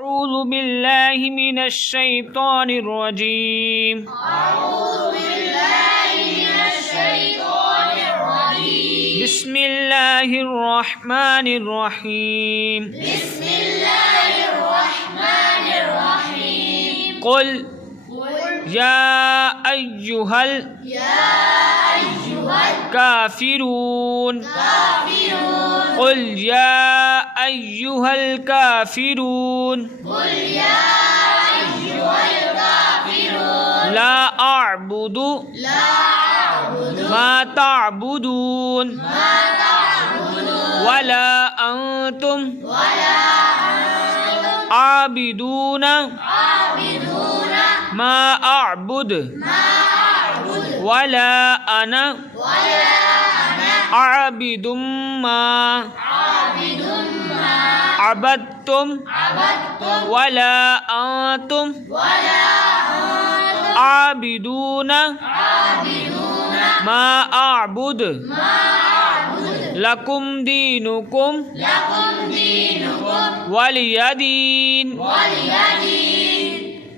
أعوذ بالله من الشيطان الرجيم بسم الله الرحمن الرحيم قل يا أيها الكافرون قل يا أيها الكافرون لا أعبد ما تعبدون ولا أنتم عابدون ما أعبد ولا أنا عابد ما عبدتم ولا أنتم عابدون ما أعبد لكم دينكم ولي دين